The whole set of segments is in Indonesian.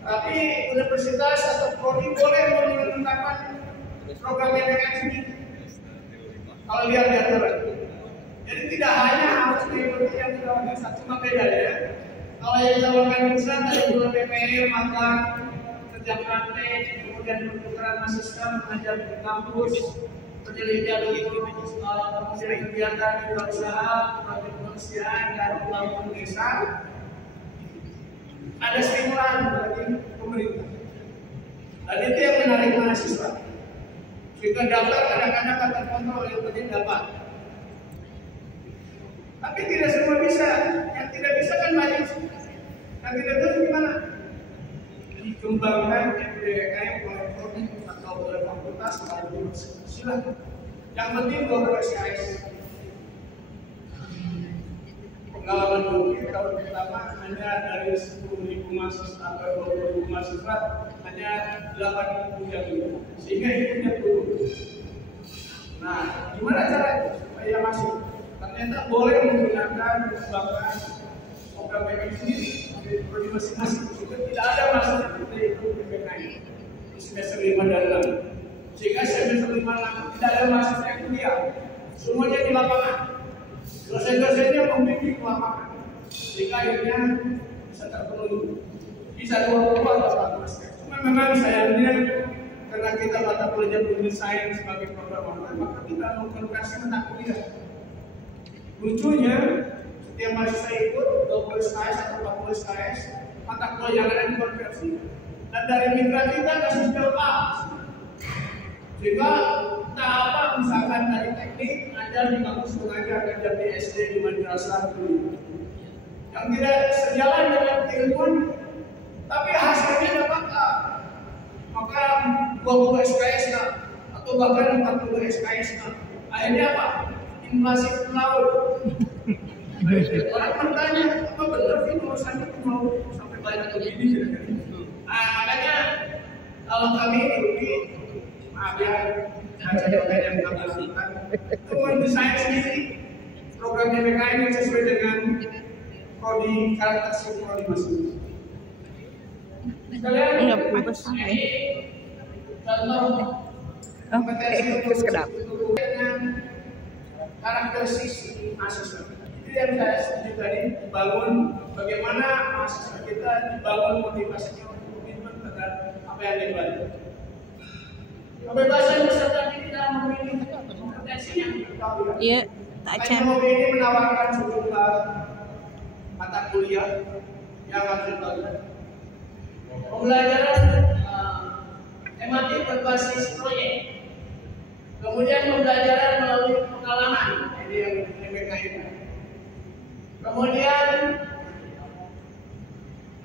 Tapi universitas atau prodi boleh menetapkan program PPKN ini kalau lihat di aturan. Jadi tidak hanya harus mengikuti yang ditawarkan satu, cuma beda ya. Kalau yang ditawarkan bisa dari bulan PPL maka kerja praktek, kemudian pertukaran mahasiswa mengajar di kampus, penelitian di kemudian kegiatan kewirausahaan, proyek kemanusiaan dan pembangunan desa. Ada stimulan bagi pemerintah. Dan itu yang menarik mahasiswa. Jika daftar kadang-kadang akan terkontrol, yang penting dapat. Tapi tidak semua bisa. Yang tidak bisa kan banyak. Yang tidak bisa gimana? Dikembangkan MBKM oleh prodi atau oleh fakultas atau silakan. Yang penting bahwa SKS. Pengalaman dulu tahun pertama hanya dari 10.000 mahasiswa atau 20.000 mahasiswa hanya 8.000 yang itu, sehingga ikutnya turun. Nah, gimana caranya supaya masuk? Ternyata boleh menggunakan bahkan program PPKN sendiri di prodi masing-masing. Jika tidak ada masalah kita ikut PPKN di semester 5 dan 6, sehingga semester 5 tidak ada mahasiswa yang kuliah, semuanya di lapangan. Dosen-dosennya membimbing ke lapangan, sehingga akhirnya bisa terpenuhi. Bisa 20 atau 40%. Cuma memang sayangnya karena kita mata kuliah belum sains sebagai program online, maka kita mengkonversi mata kuliah. Lucunya, setiap mahasiswa ikut 20 SKS atau 40 SKS, mata kuliah yang ada dikonversi. Dan dari mitra kita kasih sejauh A. Jika tak apa, misalkan dari teknik, ngajar di kampus mengajar, ngajar di SD, di madrasah dulu. Yang tidak sejalan dengan keilmuan, tapi hasilnya dapat A. Maka 20 SKS atau bahkan 40 SKS. Akhirnya apa? Inflasi pelaut. Orang bertanya, apa benar sih urusannya mau sampai banyak begini? Makanya kalau kami di maaf ya, yang kami lakukan itu mendesain sendiri program PPKN yang sesuai dengan prodi karakteristik prodi masing-masing. Kalian ini contoh kompetensi untuk dengan karakteristik mahasiswa. Itu yang saya setuju tadi, dibangun bagaimana mahasiswa kita dibangun motivasinya untuk komitmen terhadap apa yang dibantu. Kebebasan peserta tidak memilih kompetensi yang diketahui. Iya, tak cem. Ini menawarkan sejumlah mata kuliah yang harus dilakukan. Pembelajaran tematik berbasis proyek. Kemudian pembelajaran melalui pengalaman, ini yang MBKM. Kemudian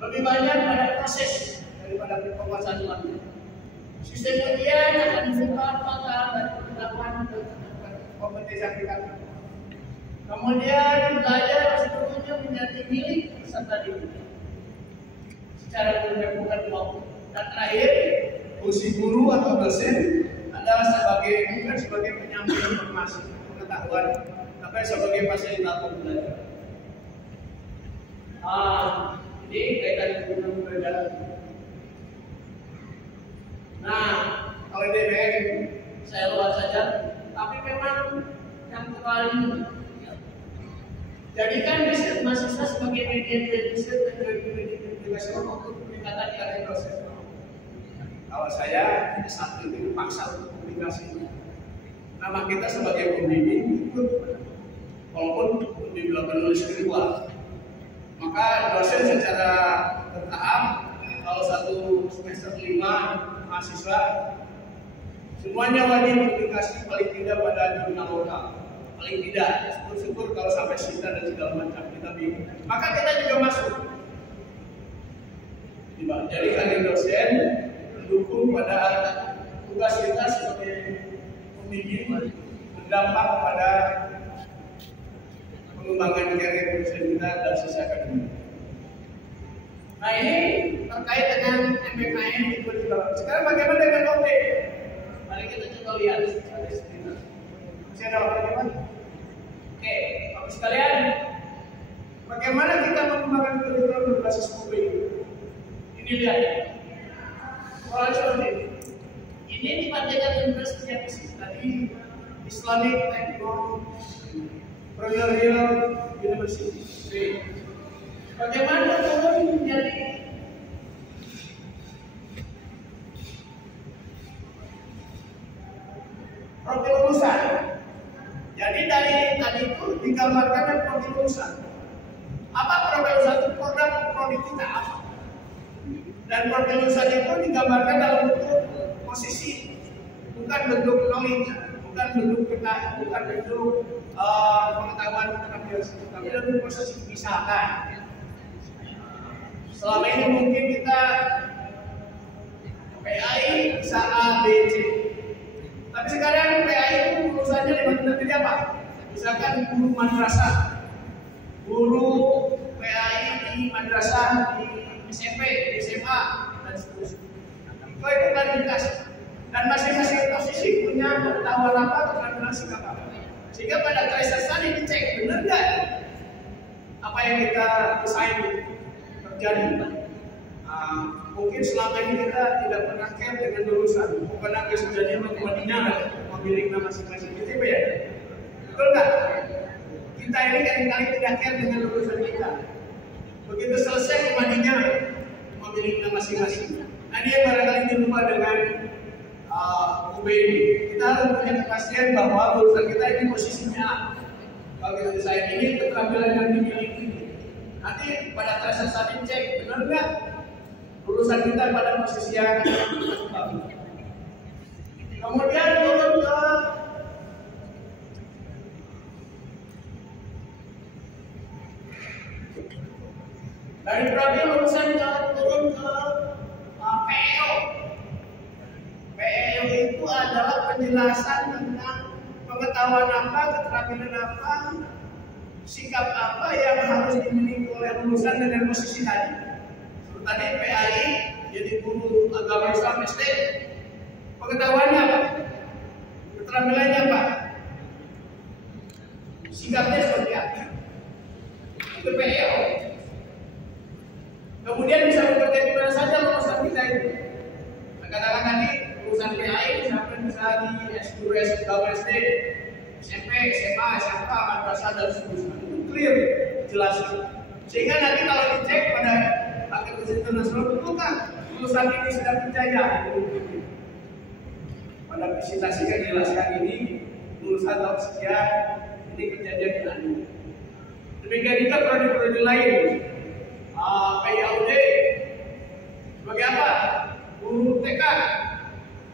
lebih banyak pada proses daripada penguasaan ilmu. Sistem ujian akan membuka mata dan pengetahuan kompetensi aplikatif. Kemudian belajar sebetulnya menjadi milik peserta didik secara bukan waktu. Dan terakhir, fungsi guru atau dosen adalah bukan sebagai penyampaian informasi pengetahuan, tapi sebagai fasilitator belajar. Jadi kaitan dengan pembelajaran. Nah, kalau DBM saya luas saja, tapi memang yang terlalu jadikan riset mahasiswa sebagai media riset dan juga untuk pendekatan dengan dosen. Kalau saya S1 itu paksa untuk publikasi. Nama kita sebagai pembimbing ikut, walaupun dibilang penulis kedua. Maka dosen secara bertahap, kalau satu semester 5 mahasiswa semuanya wajib publikasi paling tidak pada jurnal lokal, paling tidak. Syukur-syukur kalau sampai sita dan segala macam kita bingung. Maka kita juga masuk. Jadi kalian dosen mendukung pada tugas kita sebagai pembimbing, berdampak pada pengembangan karir dosen kita dan sisi akademik. Nah ini terkait dengan MBKM itu juga. Sekarang bagaimana dengan OB? Mari kita coba lihat. Masih ada waktu apa? Oke, Bapak sekalian, bagaimana kita mengembangkan kurikulum berbasis OB? Ini lihat. Kalau seperti ini dipanjangkan universitas yang tadi Islamic Technological University. Bagaimana kalau menjadi profil lulusan? Jadi dari tadi itu digambarkan profil lulusan. Apa profil lulusan itu? Program prodi kita apa? Dan profil lulusan itu digambarkan dalam bentuk posisi, bukan bentuk knowledge, bukan bentuk kita, bukan bentuk pengetahuan keterampilan, tapi dalam posisi. Misalkan selama ini mungkin kita PAI bisa A, B, C. Tapi sekarang PAI itu lulusannya di apa? Misalkan guru madrasah, guru PAI di madrasah, di SMP, di SMA, dan seterusnya. Itu klarifikasi. Dan masing-masing posisi punya pengetahuan apa, keterampilan sikap apa. Sehingga pada tracer tadi dicek benar nggak apa yang kita desain terjadi. Mungkin selama ini kita tidak pernah care dengan lulusan, bukan lagi sejadinya membuatnya memiliki nama masing-masing. Gitu ya? Betul nggak? Kita ini kali-kali tidak care dengan lulusan kita. Begitu selesai kemadinya memiliki nama masing-masing. Nah dia barangkali dilupa dengan UBI. Kita harus punya kepastian bahwa lulusan kita ini posisinya A. Kalau kita desain ini keterampilan yang dimiliki. Nanti pada tracer tadi cek benar nggak lulusan kita pada posisi yang bagus. Kemudian turun ke dari profil lulusan turun ke PEO. PEO itu adalah penjelasan tentang pengetahuan apa, keterampilan apa, sikap apa yang harus dimiliki oleh lulusan dengan posisi tadi. Tadi PAI jadi guru agama Islam SD, pengetahuannya apa? Keterampilannya apa? Sikapnya seperti apa? Itu PEO. Kemudian bisa bekerja di mana saja lulusan kita itu. Katakan tadi lulusan PAI sampai bisa di S2, S3, SD, SMP, SMA, SMK, madrasah dan seterusnya. Itu clear, jelas. Sehingga nanti kalau dicek pada akreditasi internasional, betulkah lulusan ini sudah percaya? Pada presentasikan jelaskan ini lulusan tahun sekian, ini kejadian ini. Demikian juga prodi-prodi lain. PAUD sebagai apa? Guru TK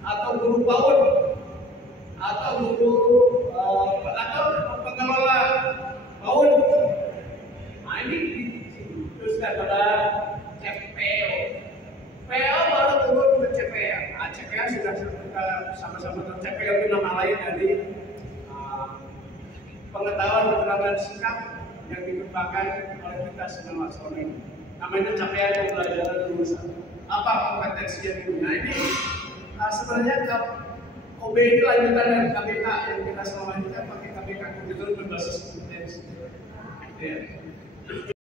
atau guru PAUD atau guru atau pengelola PAUD. Nah ini diteruskan pada CPO. PO baru turun ke CPO. Nah, CPO sudah kita sama-sama tahu. CPO itu nama lain dari pengetahuan keterampilan sikap yang dikembangkan oleh kita selama tahun ini. Namanya capaian pembelajaran lulusan. Apa kompetensi yang ini? Nah ini sebenarnya OB itu lanjutan dari KBK yang kita selama ini pakai KBK komputer berbasis kompetensi.